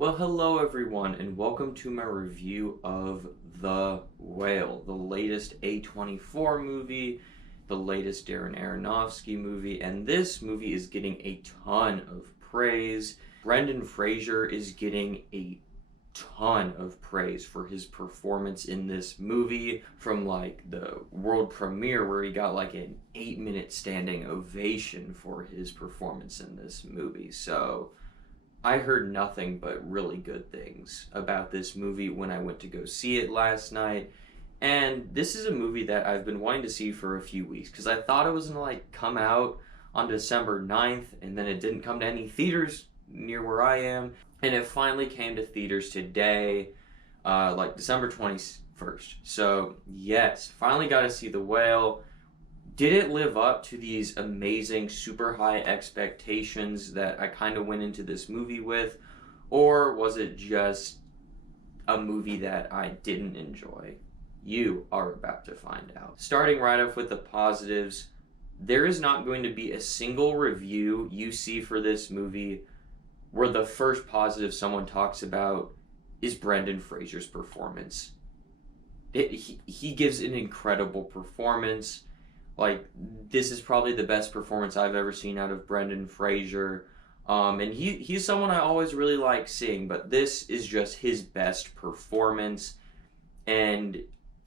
Well, hello everyone, and welcome to my review of The Whale, the latest A24 movie, the latest Darren Aronofsky movie, and this movie is getting a ton of praise. Brendan Fraser is getting a ton of praise for his performance in this movie, from like the world premiere where he got like an 8-minute standing ovation for his performance in this movie. So I heard nothing but really good things about this movie when I went to go see it last night. And this is a movie that I've been wanting to see for a few weeks because I thought it was gonna like come out on December 9th, and then it didn't come to any theaters near where I am. And it finally came to theaters today, like December 21st. So yes, finally got to see The Whale. Did it live up to these amazing, super high expectations that I kind of went into this movie with? Or was it just a movie that I didn't enjoy? You are about to find out. Starting right off with the positives, there is not going to be a single review you see for this movie where the first positive someone talks about is Brendan Fraser's performance. He gives an incredible performance. Like, this is probably the best performance I've ever seen out of Brendan Fraser. And he's someone I always really like seeing, but this is just his best performance. And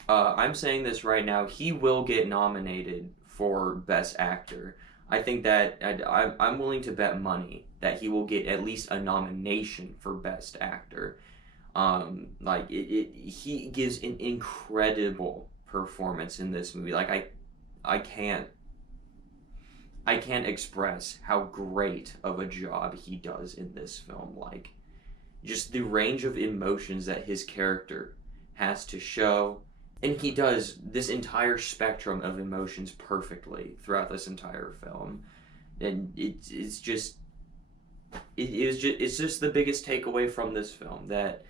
I'm saying this right now, he will get nominated for Best Actor. I think that I'm willing to bet money that he will get at least a nomination for Best Actor. He gives an incredible performance in this movie. I can't express how great of a job he does in this film. Like, just the range of emotions that his character has to show, and he does this entire spectrum of emotions perfectly throughout this entire film. And it's just the biggest takeaway from this film, that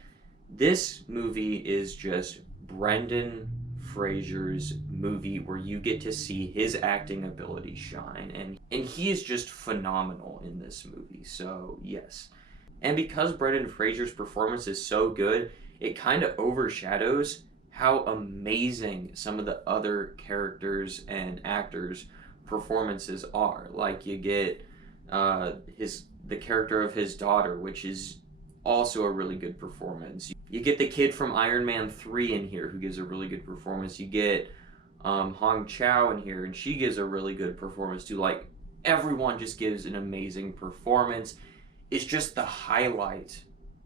this movie is just Brendan Fraser's movie where you get to see his acting ability shine, and he is just phenomenal in this movie. So yes, and because Brendan Fraser's performance is so good, it kind of overshadows how amazing some of the other characters and actors' performances are. Like, you get the character of his daughter, which is also a really good performance. You get the kid from Iron Man 3 in here who gives a really good performance. You get Hong Chow in here, and she gives a really good performance too. Like, everyone just gives an amazing performance. It's just the highlight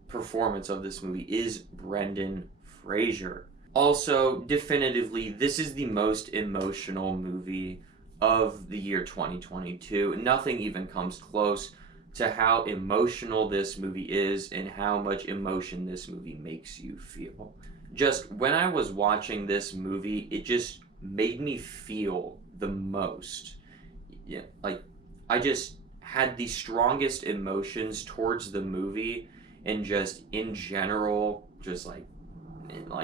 performance of this movie is Brendan Fraser. Also, definitively, this is the most emotional movie of the year 2022. Nothing even comes close to how emotional this movie is and how much emotion this movie makes you feel. Just when I was watching this movie, it just made me feel the most. Yeah, like, I just had the strongest emotions towards the movie, and just in general, just like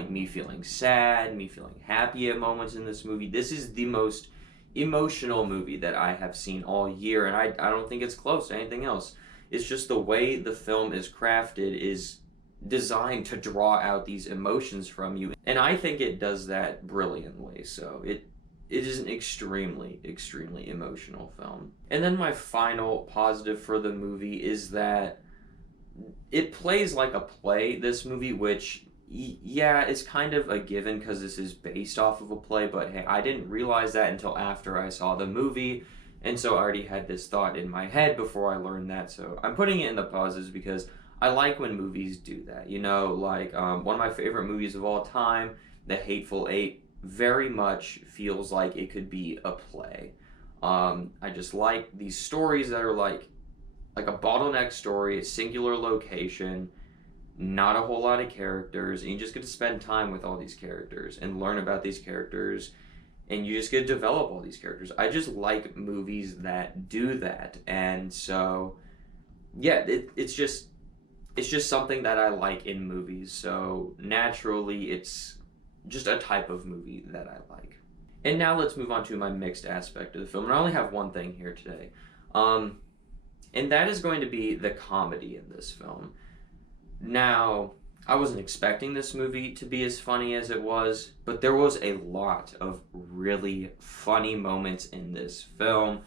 me feeling sad, me feeling happy at moments in this movie. This is the most emotional movie that I have seen all year, and I don't think it's close to anything else. It's just the way the film is crafted is designed to draw out these emotions from you, and I think it does that brilliantly. So it is an extremely emotional film. And then my final positive for the movie is that it plays like a play, this movie, which, yeah, it's kind of a given because this is based off of a play, but hey, I didn't realize that until after I saw the movie, and so I already had this thought in my head before I learned that. So I'm putting it in the positives because I like when movies do that. You know, like one of my favorite movies of all time, The Hateful Eight, very much feels like it could be a play. I just like these stories that are like a bottleneck story, a singular location, not a whole lot of characters, and you just get to spend time with all these characters and learn about these characters, and you just get to develop all these characters. I just like movies that do that, and so yeah, it's just something that I like in movies. So naturally, it's just a type of movie that I like. And now let's move on to my mixed aspect of the film, and I only have one thing here today, and that is going to be the comedy in this film. Now, I wasn't expecting this movie to be as funny as it was, but there was a lot of really funny moments in this film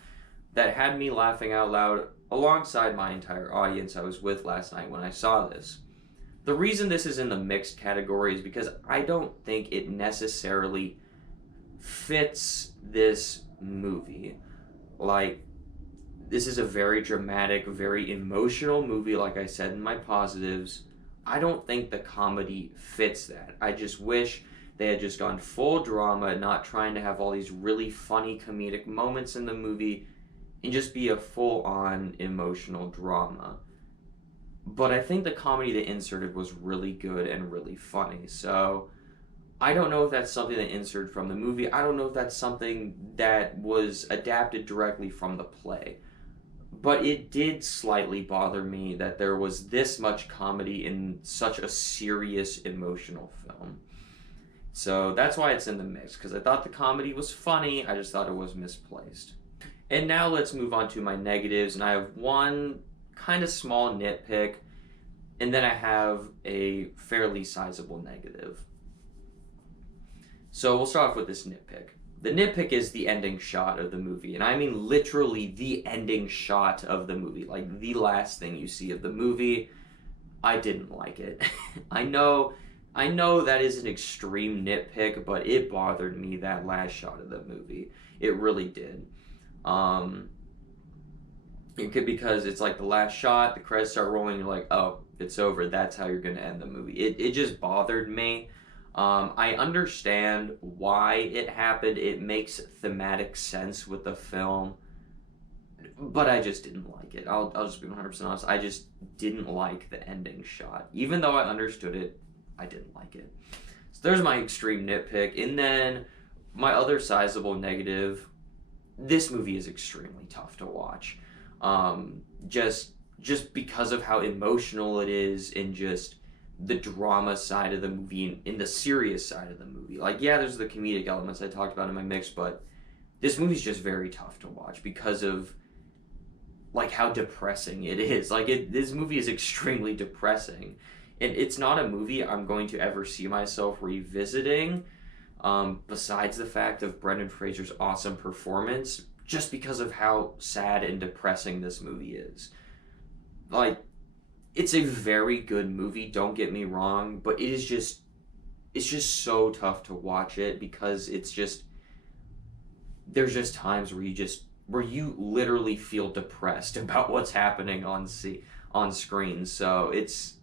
that had me laughing out loud alongside my entire audience I was with last night when I saw this. The reason this is in the mixed category is because I don't think it necessarily fits this movie. Like, this is a very dramatic, very emotional movie, like I said in my positives. I don't think the comedy fits that. I just wish they had just gone full drama, not trying to have all these really funny comedic moments in the movie, and just be a full-on emotional drama. But I think the comedy they inserted was really good and really funny. So I don't know if that's something they inserted from the movie. I don't know if that's something that was adapted directly from the play. But it did slightly bother me that there was this much comedy in such a serious, emotional film. So that's why it's in the mix, because I thought the comedy was funny, I just thought it was misplaced. And now let's move on to my negatives, and I have one kind of small nitpick, and then I have a fairly sizable negative. So we'll start off with this nitpick. The nitpick is the ending shot of the movie, and I mean literally the ending shot of the movie, like the last thing you see of the movie. I didn't like it. I know that is an extreme nitpick, but it bothered me, that last shot of the movie. It really did. Because it's like the last shot, the credits start rolling, you're like, oh, it's over. That's how you're going to end the movie. It just bothered me. I understand why it happened. It makes thematic sense with the film, but I just didn't like it. I'll just be 100% honest. I just didn't like the ending shot. Even though I understood it, I didn't like it. So there's my extreme nitpick. And then my other sizable negative, this movie is extremely tough to watch. Just because of how emotional it is, and just the drama side of the movie and in the serious side of the movie. Like, yeah, there's the comedic elements I talked about in my mix, but this movie's just very tough to watch because of like how depressing it is. Like, this movie is extremely depressing, and it's not a movie I'm going to ever see myself revisiting, besides the fact of Brendan Fraser's awesome performance, just because of how sad and depressing this movie is. Like, it's a very good movie, don't get me wrong, but it's just so tough to watch it, because there's just times where you literally feel depressed about what's happening on screen. So it's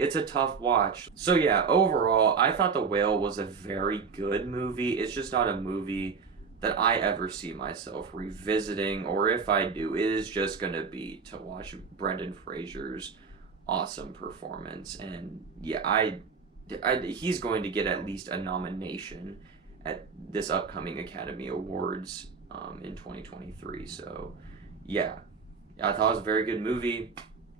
a tough watch. So yeah, overall, I thought The Whale was a very good movie. It's just not a movie that I ever see myself revisiting, or if I do, it is just going to be to watch Brendan Fraser's awesome performance. And yeah, he's going to get at least a nomination at this upcoming Academy Awards in 2023. So yeah, I thought it was a very good movie,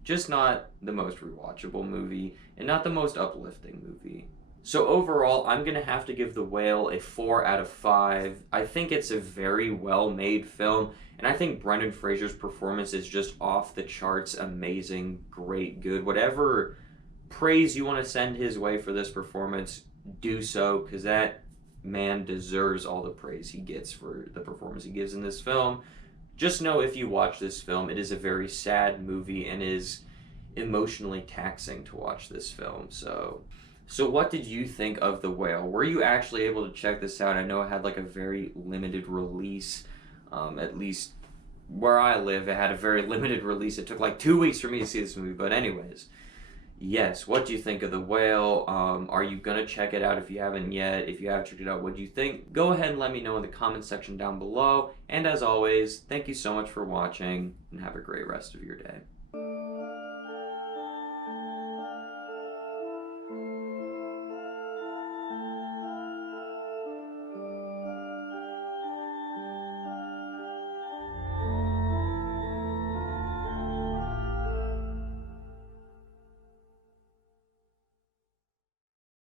just not the most rewatchable movie, and not the most uplifting movie. So overall, I'm going to have to give The Whale a 4 out of 5. I think it's a very well-made film, and I think Brendan Fraser's performance is just off the charts, amazing, great, good. Whatever praise you want to send his way for this performance, do so, because that man deserves all the praise he gets for the performance he gives in this film. Just know, if you watch this film, it is a very sad movie and is emotionally taxing to watch this film. So what did you think of The Whale? Were you actually able to check this out? I know it had like a very limited release. At least where I live, it had a very limited release. It took like 2 weeks for me to see this movie. But anyways, yes, what do you think of The Whale? Are you going to check it out if you haven't yet? If you have checked it out, what do you think? Go ahead and let me know in the comment section down below. And as always, thank you so much for watching, and have a great rest of your day.